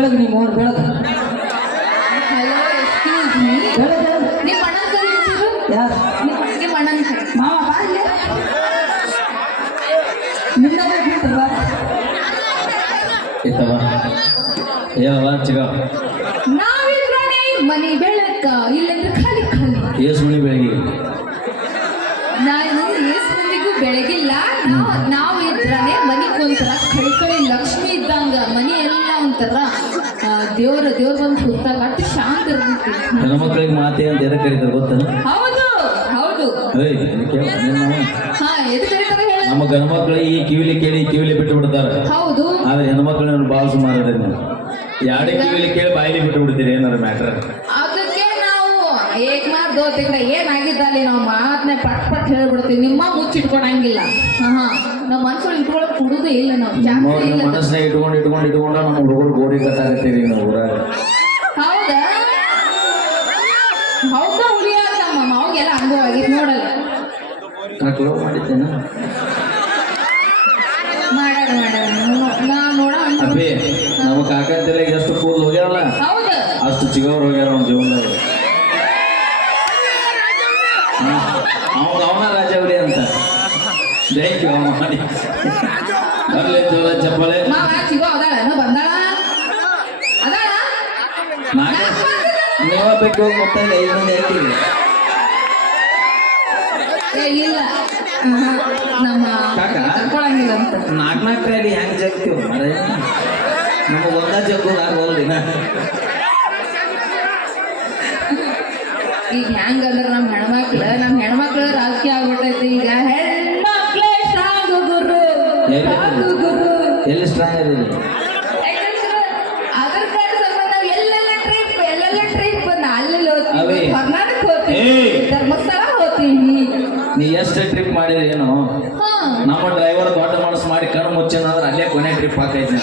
ಬೆಳಗ್ಗೆ ನಿಮ್ಮ ಅವ್ರು ಬೆಳಗ್ಗೆ ಹಲೋ ಎಕ್ಸ್ಕ್ಯೂಸ್ ಮೀ ಬೆಳಗ್ಗೆ ನಿಮ್ಮ ಅಣ್ಣನ ಕೈ ಒಂಚೂರು ಯಾರು ನಿಮ್ಮ ಅಣ್ಣನ ಕೈ ಮಾವ ಬಾಲ್ಯ ನಿನ್ನದೇ ಬಿಟ್ಟಲ್ಲ ಇತ್ತವ ಏನವ ಚಿಗ ನಾವಿದ್ರೇ ಮನೆ ಬೆಳಕ ಇಲ್ಲಂದ್ರೆ ಖಾಲಿ ಖಾಲಿ ಏಸು ಮಣಿ ಬೆಳಗ್ಗೆ ನಾನು ಎಷ್ಟು ಮಂದಿಗೂ ಬೆಳಗಿಲ್ಲ ನಾವು ಇದ್ರೇ ಮನೆ ಒಂಥರ ಕಳಿ ಲಕ್ಷ್ಮಿ ಇದ್ದಂಗ ಮನೆ ಎಲ್ಲ ಒಂಥರ ದೇವ್ರ ಬಂದು ಕೂತಾಗ ಅಷ್ಟು ಶಾಂತ ಇರ್ತೈತಿ ಹೆಣ್ಮಕ್ಳಿಗೆ ಮಾತೆ ಅಂತ ಎದಕ್ಕೆ ಕರೀತಾರೆ ಗೊತ್ತಲ್ಲ ಹೌದು ಹೌದು ಹಾ ಎದು ಕರೀತಾರೆ ಹೇಳ ನಮ್ಮ ಗಂಡ್ಮಕ್ಳಿಗೆ ಈ ಕಿವಿಲಿ ಕಿವಿಲಿ ಬಿಟ್ಟು ಬಿಡ್ತಾರೆ ಹೌದು ಆದ್ರೆ ಹೆಣ್ಮಕ್ಳನ್ನ ಭಾಳ ಸುಮಾರು ನೀವು ಎರಡೇ ಕಿವಿಲಿ ಕೇಳಿ ಬಾಯಿಲಿ ಬಿಟ್ಟು ಬಿಡ್ತೀರಿ ಏನಾರ ಮ್ಯಾಟ್ರ್ ಅದಕ್ಕೆ ನಾವು ಏಕ್ ಮಾರ್ ದೋ ತಿಂಗಳ ಏನಾಗಿದ್ದಲ್ಲಿ ನಾವು ಮಾತನ್ನ ಪಟ್ ಹೇಳ್ಬಿಡ್ತೀವಿ ನಿಮ್ಮ ಮುಚ್ಚಿಟ್ಕೊಳಂಗಿಲ್ಲ ಹಾ ನಮ್ಮ ಮನ್ಸೊಳಗೆ ಇಟ್ಕೊಳಕ್ ಕೊಡುದು ಇಲ್ಲ ನಾವು ಜಾಸ್ತಿ ಇಲ್ಲ ಮನಸ್ಸಿನಾಗ ಇಟ್ಕೊಂಡು ನಮ್ಮ ಹುಡುಗರು ಗೋರಿ ಕಟ್ಟಾಗತ್ತೀರಿ ನಾವು ಊರಾಗ ಹೌದಾ ಹೌದಾ ಉಳಿಯಾತಮ್ಮ ಅವಾಗೆಲ್ಲ ಅನುಭವ ಆಗಿತ್ತು ನೋಡಲ್ಲ ಲವ್ ಮಾಡಿದ್ದೇನ ಮಾಡ್ಯಾರ ನಾ ನೋಡ ಅಪ್ಪಿ ನಮ್ಮ ಕಾಕಂತೆಲ್ಲ ಎಷ್ಟು ಕೂದಲು ಹೋಗ್ಯಾರಲ್ಲ ಹೌದು ಅಷ್ಟು ಚಿಗವ್ರು ಹೋಗ್ಯಾರ ಅವ್ನ ಜೀವನದಾಗ ಅವನ ರಾಜವರಿ ಅಂತ ಥ್ಯಾಂಕ್ ಯು ಅವ ಮಾಡಿ ಬರ್ಲಿ ಜೋರ ಚಪ್ಪಳೆ ಮಾವ ಚಿಗೋ ಅದಾಳ ಬಂದಾಳ ಅದಾಳ ನೀವ ಬೇಕು ಮತ್ತೆ 5 ಮಂದಿ ಹಾಕಿರಿ ಇಲ್ಲ ನಮ್ಮ ಕಳ್ಕೊಳಂಗಿಲ್ಲ ಅಂತ 4 ಅಲ್ಲಿ ಹೆಂಗ್ ಜಗ್ತೀವಿ ಮರೆ ನಮಗೆ ಒಂದ ಜಗ್ಗು ಆಗೋಲ್ದಿನ ಈಗ ಹೆಂಗಂದ್ರೆ ನಮ್ಮ ಹೆಣ್ಮಕ್ಳು ರಾಜಕೀಯ ಆಗ್ಬಿಟ್ಟೈತಿ ಈಗ ಹೆಣ್ಮಕ್ಳೇ ಸ್ಟ್ರಾಂಗ್ ಗುರು ಎಲ್ಲಿ ಸ್ಟ್ರಾಂಗ್ ಇರಲಿ ಅದ್ರ ಸಂಬಂಧ ನಾವು ಎಲ್ಲೆಲ್ಲ ಟ್ರಿಪ್ ಅಲ್ಲೆಲ್ಲ ಅವೇ. ಹೋಗ್ತೀವಿ ಕರ್ನಾಟಕ ಹೋಗ್ತೀವಿ ಏಯ್. ಧರ್ಮಸ್ಥಳ ಹೋಗ್ತೀವಿ ನೀ ಎಷ್ಟು ಟ್ರಿಪ್ ಮಾಡಿರಿ ಏನು ಹಾ ನಮ್ಮ ಡ್ರೈವರ್ ದೊಡ್ಡ ಮನಸ್ಸು ಮಾಡಿ ಕಣ್ಣು ಮುಚ್ಚೇನಂದ್ರೆ ಅಲ್ಲೇ ಕೊನೆ ಟ್ರಿಪ್ ಹಾಕೈತೆ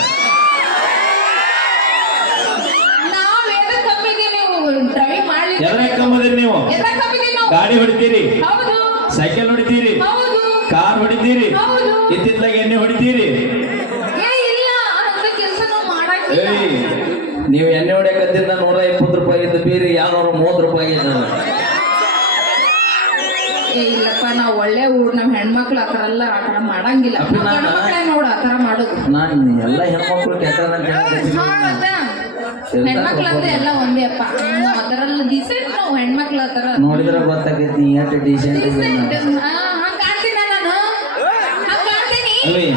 ನಾವ್ ಎದಕ್ ಕಮ್ಮಿದೀವಿ ನೀವು ಡ್ರೈವಿಂಗ್ ಮಾಡ್ಲಿ ಎದ್ರಾಗ ಕಮ್ಮದಿರಿ ನೀವು ಎದಕ್ ಕಮ್ಮಿದೀವಿ ನಾವು ಗಾಡಿ ಹೊಡಿತೀರಿ ಹೌದು ಸೈಕಲ್ ಹೊಡಿತೀರಿ ಹೌದು ಕಾರ್ ಹೊಡಿತೀರಿ ಹೌದು ಇತ್ತಿತ್ತಲಾಗ ಎಣ್ಣೆ ಹೊಡಿತೀರಿ ಏ ಇಲ್ಲ ಅಂತ ಕೆಲಸ ನಾವು ಮಾಡಂಗಿಲ್ಲ ಏಯ್ ನೀವು ಎಣ್ಣೆ ಹೊಡಿಯಕತ್ತಿಂದ 120 ರೂಪಾಯಿ ಇದ್ದು ಬೀರಿ 230 ರೂಪಾಯಿ ಇದ್ದದ ಏ ಇಲ್ಲಪ್ಪ ನಾವು ಒಳ್ಳೆ ಊರ್ ನಮ್ಮ ಹೆಣ್ಮಕ್ಳು ಆ ಥರ ಮಾಡಂಗಿಲ್ಲ ಅಪ್ಪಿ ನಾನು- ಗಂಡ್ಮಕ್ಳೇ ನೋಡು ಆ ಥರ ಮಾಡೋದು ನಾನು ಎಲ್ಲ ಹೆಣ್ಮಕ್ಳು ಕೆಟ್ಟದಂತ ಹೆಣ್ಮಕ್ಳು ಅಂದ್ರೆ ಎಲ್ಲ ಒಂದೇ ಅಪ್ಪ ಅದರಲ್ಲಿ ಡಿಸೆಂಟ್ ನಾವು ಹೆಣ್ಮಕ್ಳು ಆ ಥರ ನೋಡಿದ್ರೆ ಗೊತ್ತಾಗೈತಿ ನೀ ಎಷ್ಟು ಡೀಸೆಂಟ್ ಡಿಸೆಂಟ್ ಹಂಗೆ ಕಾಣ್ತೀನಿ ನಾನು ಹಂಗೆ ಕಾಣ್ತೀನಿ ಅಲ್ವಿ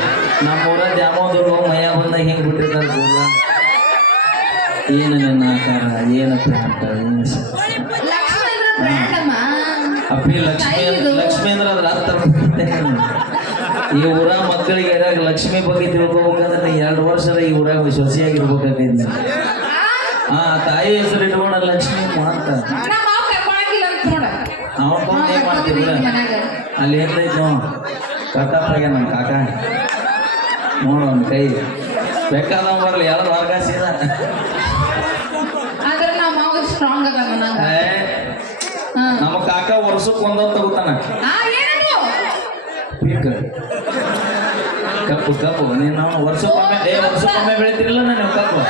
ನಮ್ಮೂರ ದ್ಯಾಮೋದ್ರು ಮಯ ಬಂದಾಗ ಹೆಂಗ್ ಬಿಟ್ಟಿರ್ತಾರ ಏನು ನನ್ನ ಆಕಾರ ಏನು ಪ್ಯಾಂಟ್ ಏನು ಲಕ್ಷ್ಮಿ ಅಂದ್ರೆ ಬ್ರ್ಯಾಂಡ್ ಅಮ್ಮ ಅಪ್ಪಿ ಲಕ್ಷ್ಮಿ ಅಂದ್ರೆ ಅದ್ರ ಅರ್ಥ ಗೊತ್ತೇ ಇಲ್ಲ. ಈ ಊರ ಮಕ್ಕಳಿಗೆ ಲಕ್ಷ್ಮಿ ಬಗ್ಗೆ ತಿಳ್ಕೊಬೇಕಂದ್ರೆ 2 ವರ್ಷದ ಈ ಊರಾಗ ಸೊಸೆಯಾಗಿರ್ಬೇಕಾಗೈತಿ ಹಾ ತಾಯಿ ಹೆಸರು ಇಟ್ಕೊಂಡ ಲಕ್ಷ್ಮಿ ಅಂತ ನಮ್ಮ ಮಾವು ಕರ್ಕೊಳಂಗಿಲ್ಲ ಅಂತ ನೋಡ ಅವನ್ ಏನ್ ಮಾಡ್ತಿಲ್ಲ ಮನ್ಯಾಗ ಅಲ್ಲಿ ಏನ್ಲೈತು ಕಟ್ಟಪ್ಪಾಗ ನಮ್ಮ ಕಾಕ ನೋಡು ಅವ್ನ ಕೈ ಬೇಕಾದವ ಬರ್ಲಿ ಯಾರು ಅವಕಾಶ ಆದ್ರೆ ನಮ್ಮ ಮಾವು ಸ್ಟ್ರಾಂಗ್ ಅದ ನನಗ ನಮ್ಮ ಕಾಕ ವರ್ಷಕ್ಕೆ ಒಂದೊಂದು ತಗೋತಾನ ಏನದು ಪೀಕ್ ಕಪ್ಪು ನೀನು ವರ್ಷಕ್ಕೊಮ್ಮೆ ಬೆಳಿತಿರಲ್ಲ ನೀವು ಕಪ್ಪು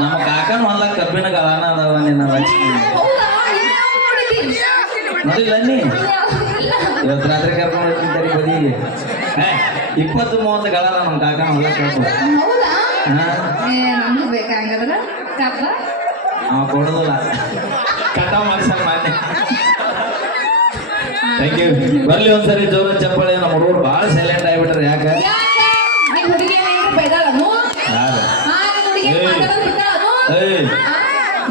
ನಮ್ಮ ಕಾಕನ ಹೊಲ ಕಬ್ಬಿನ ಗಳನ ಅದಾವ ನಿನ್ನ ಲಕ್ಷ್ಮಿ ಹೌದಾ ಇದ್ಯಾವ್ದು ನೋಡಿದ್ದೀನಿ? ನೋಡಿಲ್ಲ ನೀ ಇಲ್ಲ. ಇವತ್ತು ರಾತ್ರಿ ಕರ್ಕೊಂಡು ಹೋಗ್ತಿದ್ದಾರೆ ಬದಿಗೆ 20-30 ಗಳನ ನಮ್ಮ ಕಾಕನ ಹೊಲ ಕಬ್ಬು ಹೌದಾ ಹಾ ನಮ್ಗೆ ಬೇಕಾಗದ್ರ ಕಬ್ಬ ಅವ ಕೊಡೋದಿಲ್ಲ ಕಟಾವ್ ಮಾಡ್ಸಲ್ಲ ಮಾನ್ಯ ಥ್ಯಾಂಕ್ ಯು ಬರ್ಲಿ ಒಂದ್ಸರಿ ಜೋರ ಚಪ್ಪಾಳೆ ನಮ್ಮ ಹುಡುಗರು ಭಾಳ ಸೈಲೆಂಟ್ ಆಗಿಬಿಟ್ರೆ ಯಾಕೆ ಹುಡುಗಿ ಬೈದಾಳನು ಯಾರು ಹುಡುಗಿ ಏಯ್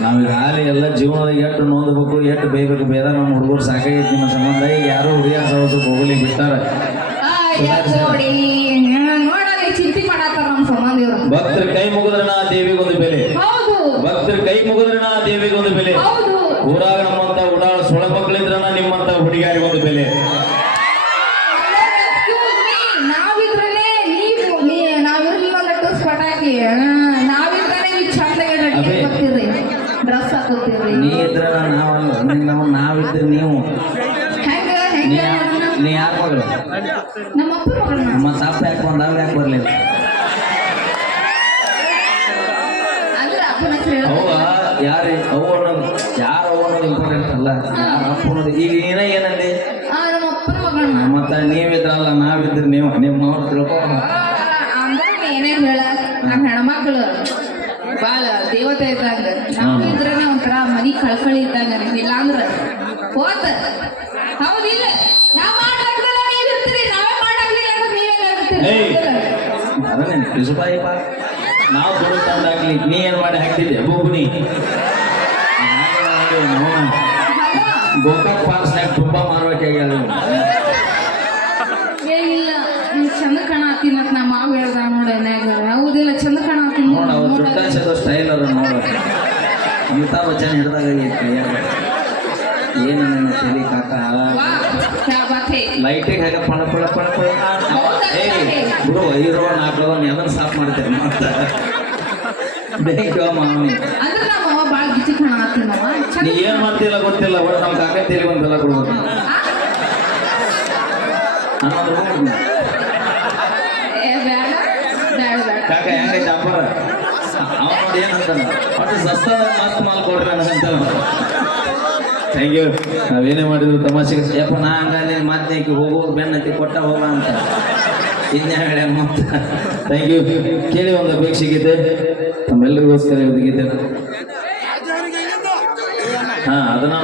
ನಾವೀಗ ಹಾಲಿ ಎಲ್ಲ ಜೀವನದಾಗ ಎಷ್ಟು ನೋಂದಬೇಕು ಎಷ್ಟು ಬೇಯಬೇಕು ಬೇಡ ನಮ್ಮ ಹುಡುಗರು ಸಾಕಾಗೈತಿ ನಿಮ್ಮ ಸಂಬಂಧ ಈಗ ಯಾರು ಹುಡುಗಿಯ ಸಹಜಕ್ಕೆ ಹೋಗ್ಲಿಕ್ಕೆ ಬಿಟ್ಟಾರ ನೋಡಲಿ ಚಿಂತೆ ಮಾಡತ್ತಾರ ನಮ್ಮ ಸಂಬಂಧ ಇವರು ಭಕ್ತರ ಕೈ ಮುಗಿದ್ರಣ ದೇವಿಗೊಂದು ಬೆಲೆ ಹೌದು ಭಕ್ತರ ಕೈ ಮುಗಿದ್ರಣ ದೇವಿಗೊಂದು ಬೆಲೆ ಹೌದು ಊರಾಗ ನಮ್ಮಂತ ಉಡಾಳ ಸೊಳ ಮಕ್ಕಳಿದ್ರಣ ನಿಮ್ಮಂತ ಹುಡುಗಿಯಾರಿಗೊಂದು ಬೆಲೆ ನಾವಿದ್ರೇ ನಾವಿರ್ಲಿಲ್ಲ ಲಟ್ಟಸ್ ಪಟಾಕಿ ನಾವಿದ್ರೇ ನೀವು ಚಂದಗೆ ಬರ್ತೀರಿ ಡ್ರೆಸ್ ಹಾಕೋತೀರಿ ನೀ ಇದ್ರ ನಾವಲ್ಲ ನಾವಿದ್ರೆ ನೀವು ಹೆಂಗ ನೀ ಯಾರ ಮಗಳು ನಮ್ಮ ಅಪ್ಪ ಮಗಳನ್ನ ನಮ್ಮ ತಪ್ಪ ಯಾಕೆ ಬಂದಾಗ ಯಾಕೆ ಬರ್ಲಿಲ್ಲ ಅಂದ್ರ ಯಾರು ಅವು ಅನ್ನೋದು ಯಾರು ಅವು ಅನ್ನೋದು ಇಂಪಾರ್ಟೆಂಟ್ ಅಲ್ಲ ಯಾರು ಅಪ್ಪ ಅನ್ನೋದು. ಈಗ ನೀನ ಏನಂದಿ ನಮ್ಮ ಅಪ್ಪನ ಮಗಳನ್ನ ಮತ್ತೆ ನೀವಿದ್ರಲ್ಲ ನಾವಿದ್ರೆ ನೀವು ನಿಮ್ಮ ಅವ್ರು ತಿಳ್ಕೊ. ಅಂದ್ರೆ ಏನೇನ್ ಹೇಳ ನಮ್ಮ ಹೆಣ್ಮಕ್ಳು ಬಾಳ ದೇವತೆ ಇದ್ದಂಗ ನಾವು ಇದ್ರೇನೆ ಒಂಥರ ಮನಿ ಕಳ್ಕಳಿ ಇದ್ದಂಗ ಇಲ್ಲಾಂದ್ರ ಹೋತ ಹೌದಿಲ್ಲ ನಾವ್ ಮಾಡ್ಲಾಗ್ದಲ್ಲ ನೀವ್ ಇರ್ತೀರಿ ನಾವೇ ಮಾಡಾಗ್ಲಿಲ್ಲ ಅಂದ್ರೆ ನೀವೇ ಇರ್ತೀರಿ ಅದನ್ನೇ ಪಿಸುಪಾಯಿ ಬಾ ನಾವು ದುಡ್ಡು ತಂದಾಗ್ಲಿ ನೀ ಏನ್ ಮಾಡಿ ಹಾಕ್ತಿದ್ದೆ ಬೂಬುನಿ ಗೋಕಾಕ್ ಫಾಲ್ಸ್ನಾಗ ತುಂಬಾ ಮಾರುವಟಿಯಾಗ್ಯಾಳ. ಏ ಇಲ್ಲ ನೀ ಚಂದ ಕಾಣತ್ತೀನಿ ಅಂತ ನಮ್ಮ ಮಾವ ಹೇಳ್ದ ನೋಡ ಏನಾಗ ಹೌದಿಲ್ಲ ಚಂದ ಕಾಣತ್ತೀನಿ ನೋಡ ಅವ್ರು ದುಡ್ಡು ಸ್ಟೈಲ್ ಅದ ನೋಡ ಅಮಿತಾಬ್ ಬಚ್ಚನ್ ಹಿಡ್ದಾಗ ಕೈಯಾಗ ಏನು ನನ್ನ ತಲೆ ಕಾಕ ಲೈಟಿಗೆ ಹಾಕ ಪಳ ಪಳ ಪಳ ಪಳ ಏ ಬಿಡು ಹೀರೋ ನಾಲ್ಕದವ ಎದನ್ನ ಸಾಫ್ ಮಾಡ್ತೇನೆ ಮತ್ತೆ ಬೇಕಿವ ಮಾವನಿ ಅಂದ್ರೆ ನಮ್ಮ ಅವ್ವ ಭಾಳ ಬಿಚ್ಚಿ ಕಾಣತ್ತೀನಿ ಮಾವ ನೀ ಏನ್ ಮಾಡ್ತಿಲ್ಲ ಗೊತ್ತಿಲ್ಲ ಒಟ್ಟು ನಮ್ಮ ಕಾಕ ತಲೆ ಒಂದು ಬೆಲ್ಲ ಕೊಡ್ಬೇಕು ಅನ್ನೋದು ಏ ಬೇಡ ಬೇಡ ಬೇಡ ಕಾಕ ಹೆಂಗೈತೆ ಅಪ್ಪಾರ ಅವ ನೋಡಿ ಏನಂತಾನ ಒಟ್ಟು ಸಸ್ತಾದ ಮಸ್ತ್ ಮಾಲ್ ಕೊಡ್ರಿ ನನಗಂತ. Thank you. ನಾವೇನೇ ಮಾಡಿದ್ರು ತಮಾಷೆಗೆ ಯಪ್ಪ ನಾ ಹಂಗಂದ್ರೆ ಮತ್ತೆ ಹೋಗೋ ಬೆನ್ನತ್ತಿ ಕೊಟ್ಟ ಹೋಗ ಅಂತ ಇನ್ನೇ ಹೇಳ ಮತ್ತೆ. Thank you. ಕೇಳಿ ಒಂದು ಅಪೇಕ್ಷೆಗಿದೆ ತಮ್ಮೆಲ್ಲರಿಗೋಸ್ಕರ ಇವತ್ತು ಗೀತೆ. ಹಾಂ ಅದನ್ನ